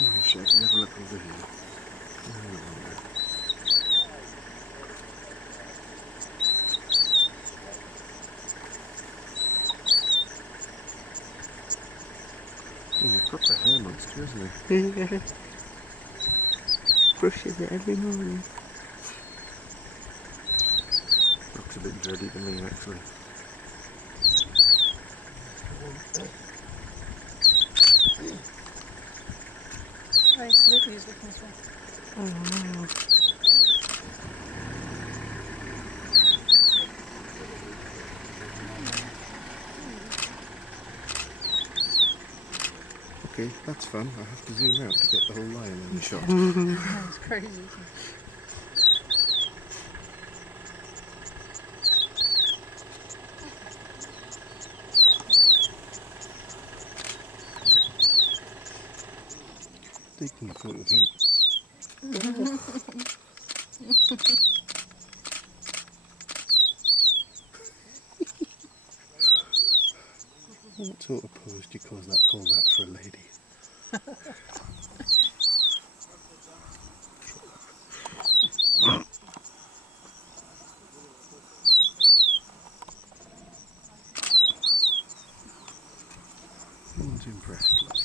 Actually, I can have a look over here. He's a proper hair monster, isn't he? Yeah. Brushes it every morning. Looks a bit dready to me, actually. Hey, Snoopy's looking as well. Oh wow. Okay, that's fun. I have to zoom out to get the whole lion in the shot. That's crazy, isn't it? Taking a photo of him. What sort of pose do you call that for a lady? Someone's impressed, look.